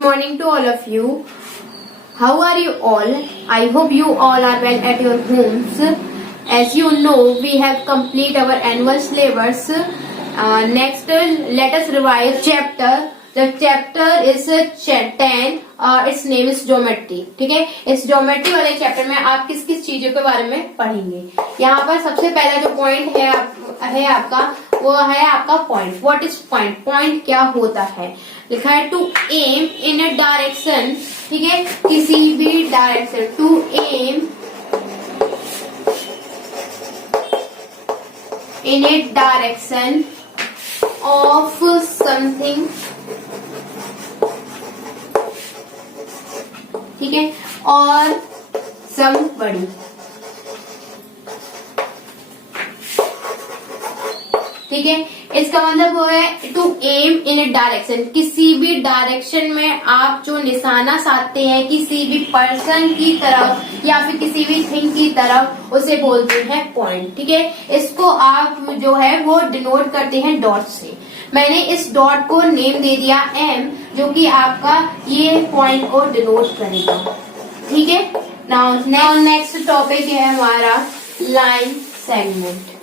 Morning to all of you. How are you all? I hope you all are well at your homes. As you know, we have complete our annual syllabus. Next, let us revise chapter. The chapter is 10. Its name is geometry. ठीक है, इस geometry वाले chapter में आप किस किस चीजों के बारे में पढ़ेंगे। यहाँ पर सबसे पहला जो पॉइंट है आपका, वो है आपका point. What is point? Point क्या होता है? लिखा है to aim in a direction. ठीक है, किसी भी direction. To aim in a direction of something. ठीक है, और somebody। ठीक है, इसका मतलब वो है to aim in a direction. किसी भी डायरेक्शन में आप जो निशाना साधते हैं किसी भी पर्सन की तरफ या फिर किसी भी थिंग की तरफ, उसे बोलते हैं पॉइंट। ठीक है, इसको आप जो है वो डिनोट करते हैं डॉट से। मैंने इस डॉट को नेम दे दिया एम, जो कि आपका ये पॉइंट को डिनोट करेगा। ठीक है, नाउ नेक्स्ट टॉपिक है हमारा line segment.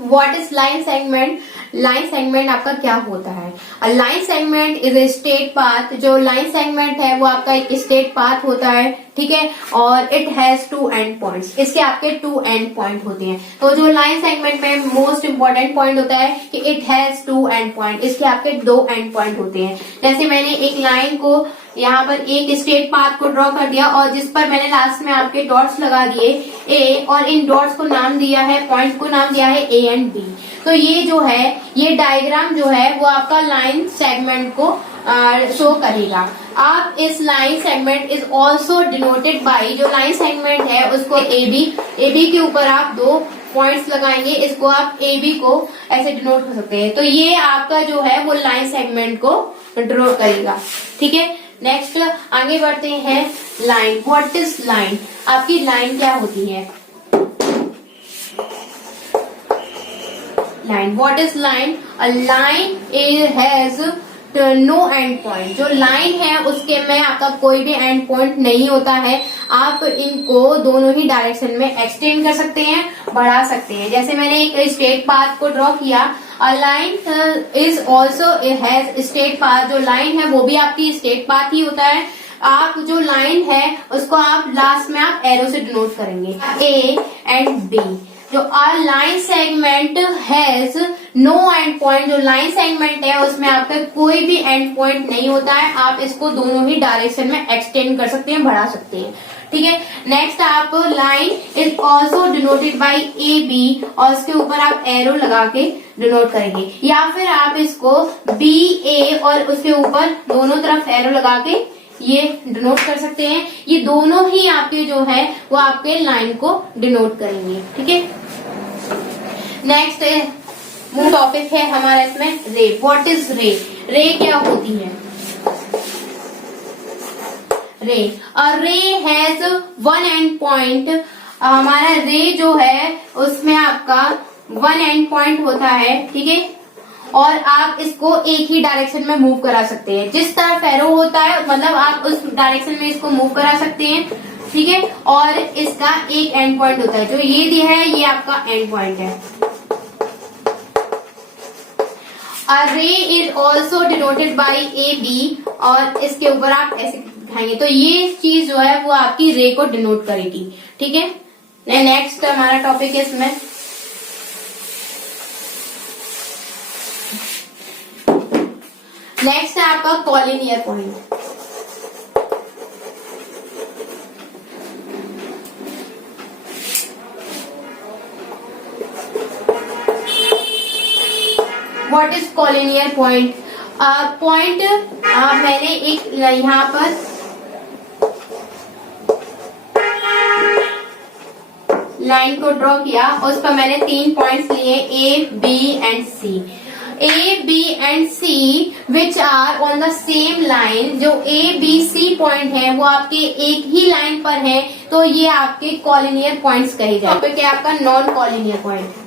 What is line segment? Line segment आपका क्या होता है? Line segment is a straight path. जो लाइन सेगमेंट है वो आपका एक स्ट्रेट पाथ होता है। ठीक है, और it has two end points. इसके आपके टू एंड पॉइंट होते हैं। तो जो लाइन सेगमेंट में मोस्ट इंपॉर्टेंट पॉइंट होता है कि it has two end point. इसके आपके दो एंड पॉइंट होते हैं। जैसे मैंने एक लाइन को यहाँ पर एक स्ट्रेट पाथ को ड्रॉ कर दिया और जिस पर मैंने लास्ट में आपके डॉट्स लगा दिए ए, और इन डॉट्स को नाम दिया है, पॉइंट को नाम दिया है ए एंड बी। तो ये जो है, ये डायग्राम जो है वो आपका लाइन सेगमेंट को शो करेगा। आप इस line segment is also denoted by, जो लाइन सेगमेंट है उसको ए बी के ऊपर आप दो पॉइंट्स लगाएंगे, इसको आप ए बी को ऐसे डिनोट कर सकते हैं। तो ये आपका जो है वो लाइन सेगमेंट को ड्रॉ करेगा। ठीक है, नेक्स्ट आगे बढ़ते हैं। Line, what is line? आपकी लाइन क्या होती है? Line, what is line? A line has no end point. जो लाइन है उसके में आपका कोई भी एंड पॉइंट नहीं होता है। आप इनको दोनों ही डायरेक्शन में एक्सटेंड कर सकते हैं, बढ़ा सकते हैं। जैसे मैंने एक स्ट्रेट पाथ को ड्रॉ किया। A line is also has straight path. जो लाइन है वो भी आपकी स्ट्रेट पाथ ही होता है। आप जो लाइन है उसको आप लास्ट में आप एरो से डिनोट करेंगे, ए एंड बी। जो are line segment has no end point. जो लाइन सेगमेंट है उसमें आपका कोई भी एंड पॉइंट नहीं होता है। आप इसको दोनों ही डायरेक्शन में एक्सटेंड कर सकते हैं, बढ़ा सकते हैं। ठीक है, नेक्स्ट आप line is also denoted by A B, और इसके ऊपर आप एरो लगा के डिनोट करेंगे, या फिर आप इसको बी ए और उसके ऊपर दोनों तरफ एरो लगा के ये डिनोट कर सकते हैं। ये दोनों ही आपके जो है वो आपके लाइन को डिनोट करेंगे। ठीक है, नेक्स्ट टॉपिक है हमारा इसमें रे। व्हाट इज रे? रे क्या होती है? रे, अ रे हैज वन एंड पॉइंट। हमारा रे जो है उसमें आपका वन एंड पॉइंट होता है। ठीक है, और आप इसको एक ही डायरेक्शन में मूव करा सकते हैं। जिस तरफ एरो होता है मतलब आप उस डायरेक्शन में इसको मूव करा सकते हैं। ठीक है, और इसका एक एंड पॉइंट होता है। जो ये दिया है ये आपका एंड पॉइंट है। A ray is also denoted by A B, और इसके ऊपर आप ऐसे दिखाएंगे तो ये चीज जो है वो आपकी रे को डिनोट करेगी। ठीक है, नेक्स्ट हमारा टॉपिक है इसमें नेक्स्ट है आपका collinear point. What is collinear point? Point मैंने एक यहाँ पर लाइन को ड्रॉ किया, उस पर मैंने 3 पॉइंट्स लिए, A B and C. A B and C which are on the same line, जो ए बी सी पॉइंट है वो आपके एक ही लाइन पर है, तो ये आपके कॉलिनियर पॉइंट्स कहे जाते हैं। क्या आपका non collinear point.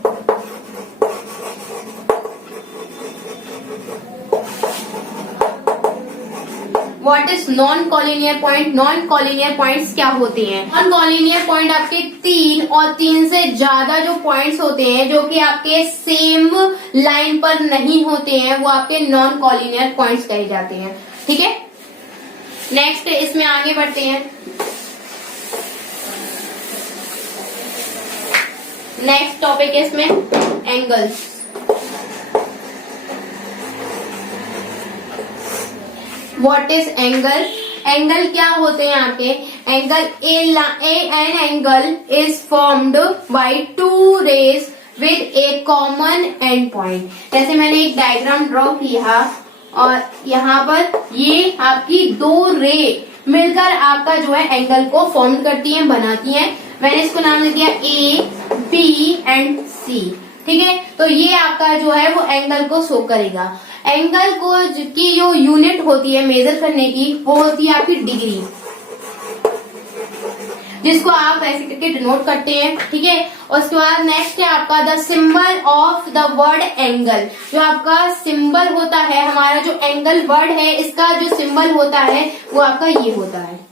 What is non collinear point. Non collinear points क्या होते हैं। नॉन कॉलिनियर पॉइंट आपके 3 और 3 से ज्यादा जो पॉइंट्स होते हैं जो कि आपके सेम लाइन पर नहीं होते हैं, वो आपके नॉन कॉलिनियर पॉइंट्स कहे जाते हैं। ठीक है, नेक्स्ट इसमें आगे बढ़ते हैं। नेक्स्ट टॉपिक है इसमें angles. What is angle. Angle क्या होते हैं आपके। Angle an angle is formed by 2 rays with a common end point. जैसे मैंने एक डायग्राम ड्रॉ किया और यहाँ पर ये आपकी 2 रे मिलकर आपका जो है एंगल को फॉर्म करती हैं, बनाती हैं। मैंने इसको नाम दे दिया ए बी एंड सी। ठीक है, तो ये आपका जो है वो एंगल को शो करेगा। एंगल को की जो यूनिट होती है मेजर करने की, वो होती है आपकी डिग्री, जिसको आप ऐसे करके डिनोट करते हैं। ठीक है, और उसके बाद नेक्स्ट है आपका the symbol of the word angle. जो आपका सिंबल होता है, हमारा जो एंगल वर्ड है, इसका जो सिंबल होता है वो आपका ये होता है।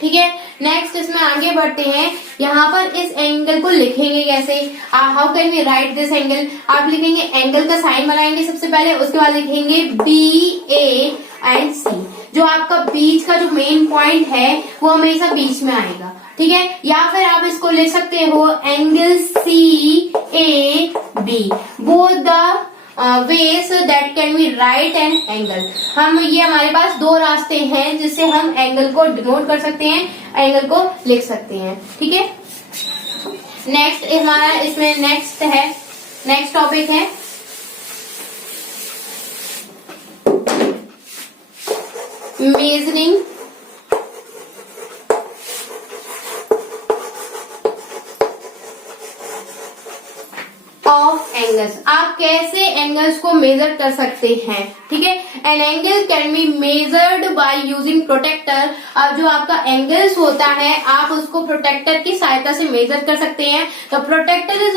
ठीक है, नेक्स्ट इसमें आगे बढ़ते हैं। यहाँ पर इस एंगल को लिखेंगे कैसे। How can we write this angle. आप लिखेंगे, एंगल का साइन बनाएंगे सबसे पहले, उसके बाद लिखेंगे बी ए एंड सी। जो आपका बीच का जो मेन पॉइंट है वो हमेशा बीच में आएगा। ठीक है, या फिर आप इसको लिख सकते हो angle C A B, both the ways that can be right and angle. हम ये हमारे पास 2 रास्ते हैं जिससे हम एंगल को डिनोट कर सकते हैं, एंगल को लिख सकते हैं। ठीक है, नेक्स्ट हमारा इसमें नेक्स्ट टॉपिक है मेजरिंग ऑफ एंगल्स। आप कैसे एंगल्स को मेजर कर सकते हैं। ठीक है, an angle can be measured by using protractor. अब जो आपका एंगल्स होता है आप उसको प्रोटेक्टर की सहायता से मेजर कर सकते हैं। तो protractor is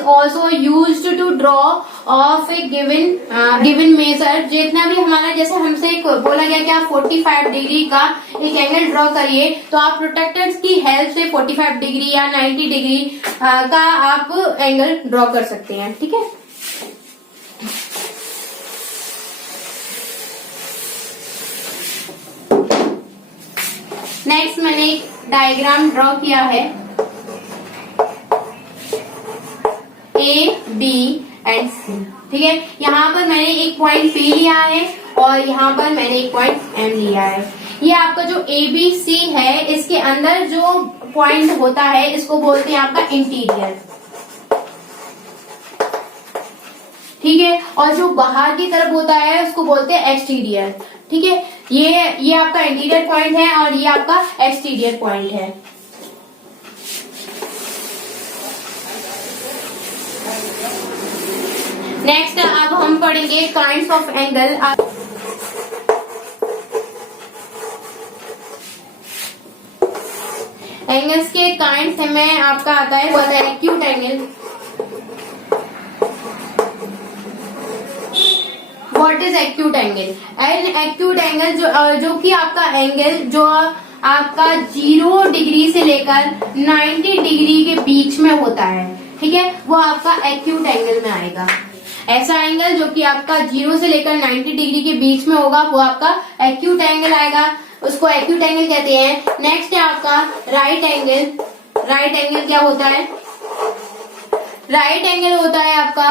also used to draw of a given measure. जितना भी हमारा, जैसे हमसे बोला गया कि आप 45 डिग्री का एक एंगल ड्रॉ करिए, तो आप प्रोटेक्टर की हेल्प से 45 डिग्री या 90 डिग्री का आप एंगल ड्रॉ कर सकते हैं। ठीक है, नेक्स्ट मैंने एक डायग्राम ड्रॉ किया है ए बी एंड सी। ठीक है, यहाँ पर मैंने एक पॉइंट P लिया है और यहाँ पर मैंने एक पॉइंट M लिया है। ये आपका जो ए बी सी है, इसके अंदर जो पॉइंट होता है इसको बोलते हैं आपका इंटीरियर। ठीक है, और जो बाहर की तरफ होता है उसको बोलते हैं एक्सटीरियर। ठीक है, ये आपका इंटीरियर पॉइंट है और ये आपका एक्सटीरियर पॉइंट है। नेक्स्ट अब हम पढ़ेंगे काइंड्स ऑफ एंगल। एंगल्स के काइंड्स में आपका आता है acute angle. What is acute angle. An acute angle जो कि आपका एंगल जो आपका 0 डिग्री से लेकर 90 डिग्री के बीच में होता है। ठीक है, वो आपका एक्यूट एंगल में आएगा। ऐसा एंगल जो कि आपका 0 से लेकर 90 डिग्री के बीच में होगा वो आपका एक्यूट एंगल आएगा, उसको एक्यूट एंगल कहते हैं। नेक्स्ट है आपका राइट एंगल। राइट एंगल क्या होता है। राइट एंगल होता है आपका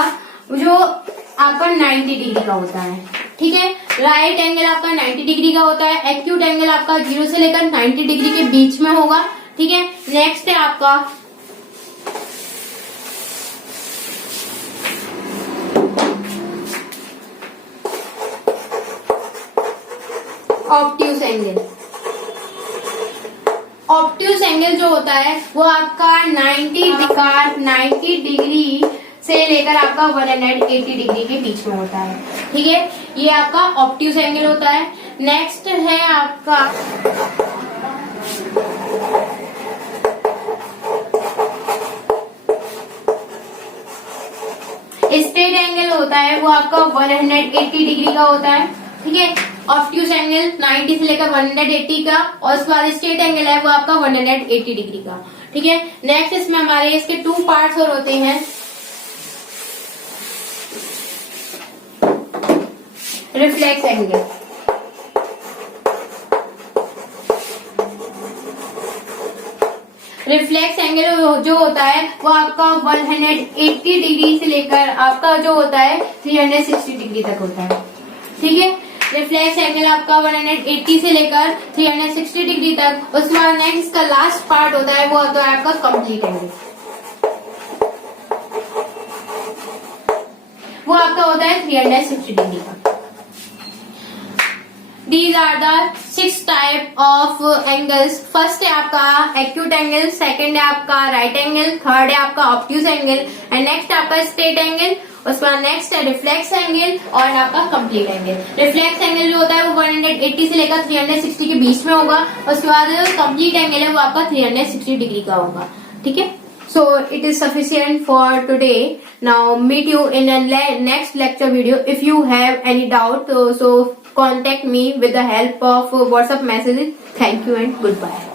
जो आपका 90 डिग्री का होता है। ठीक है, राइट एंगल आपका 90 डिग्री का होता है। एक्यूट एंगल आपका 0 से लेकर 90 डिग्री के बीच में होगा। ठीक है, नेक्स्ट है आपका ऑब्ट्यूज एंगल। ऑब्ट्यूज एंगल जो होता है वो आपका 90 डिग्री से लेकर आपका 180 डिग्री के बीच में होता है। ठीक है, ये आपका ऑब्ट्यूज एंगल होता है। नेक्स्ट है आपका स्ट्रेट एंगल होता है, वो आपका 180 डिग्री का होता है। ठीक है, ऑब्ट्यूज एंगल 90 से लेकर 180 का, और उसके बाद स्ट्रेट एंगल है वो आपका 180 डिग्री का। ठीक है, नेक्स्ट इसमें हमारे इसके 2 पार्ट्स और होते हैं। रिफ्लेक्स एंगल, रिफ्लेक्स एंगल जो होता है वो आपका 180 डिग्री से लेकर आपका जो होता है 360 डिग्री तक होता है। ठीक है, रिफ्लेक्स एंगल आपका 180 से लेकर 360 डिग्री तक। उसके बाद नेक्स्ट इसका लास्ट पार्ट होता है वो होता है आपका कंप्लीट एंगल, वो आपका होता है 360 डिग्री का। These are the 6 type of angles. First है आपका एक्यूट एंगल, सेकंड है आपका राइट एंगल, थर्ड है आपका ऑब्ट्यूज एंगल, एंड नेक्स्ट आपका स्ट्रेट एंगल। उसके बाद नेक्स्ट है रिफ्लेक्स एंगल और आपका कंप्लीट एंगल। रिफ्लेक्स एंगल जो होता है वो 180 से लेकर 360 के बीच में होगा। उसके बाद जो कंप्लीट एंगल है वो आपका 360 डिग्री का होगा। ठीक है, so it is sufficient for today. Now meet you in a next lecture video. If you have any doubt, so contact me with the help of WhatsApp messages. Thank you and goodbye.